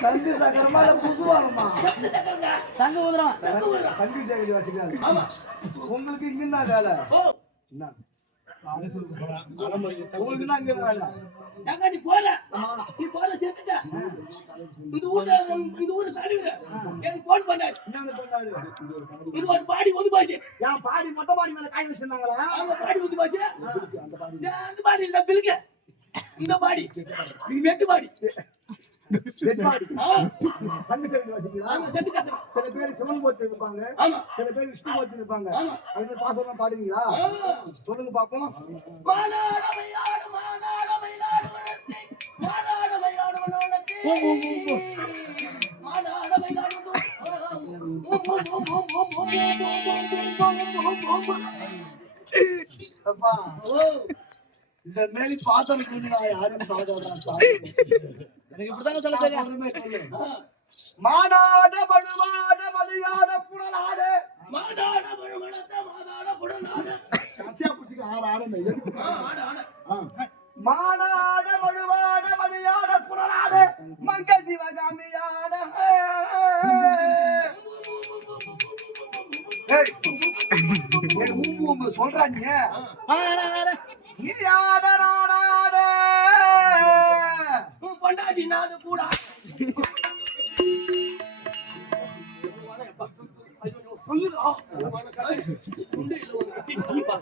சங்கு சக்கரமா இல்ல புசுவானமா சங்கு சக்கரங்க. தங்க ஊதுறான் சங்கு சேகரி வச்சுக்கலாம் ஆமா. உங்களுக்கு இங்க என்ன வேலை ஓ, என்ன உங்களுக்கு என்ன இங்க வேலை ஏங்க நீ போல. நீ போல செத்துட்ட. இந்த ஊர்ல இந்த ஊர்ல சரியில்லை. எனக்கு phone பண்ணாரு. இது ஒரு பாடி ஒது போச்சு. ஏன் பாடி மொட்டை பாடி மேல காய் வச்சிருந்தாங்களா ஆமா, பாடி ஒது போச்சு. இந்த அந்த பாடி இல்ல, பில்கு. இந்த பாடி வெட்டு பாடி சில பேர் சிவன் போட்டு இருப்பாங்க சில பேர் விஷ்ணு இருப்பாங்க ஆமா. பாசம் பாடுவீங்களா சொல்லுங்க பாப்போம் அப்பா இந்த மேலி பாத்திரம் நான் யாரும் சாதாரண மானாட மடுவாட மதியாட புனலாட மாதாட மழுமலத்த, மாதாட புடனாட. கட்சியா புடிச்சுக்க ஆட ஆட எதுக்கு ஆ, ஆடு, ஆடு. மானாட மழுவாட மதியாட புனலாட மங்க சிவகாமியாட. ஏய் ஏய், ஊம்பு ஊம்பு சொல்றா நீ. ஆட. பொண்டாட்டி கூட சொல்லுடா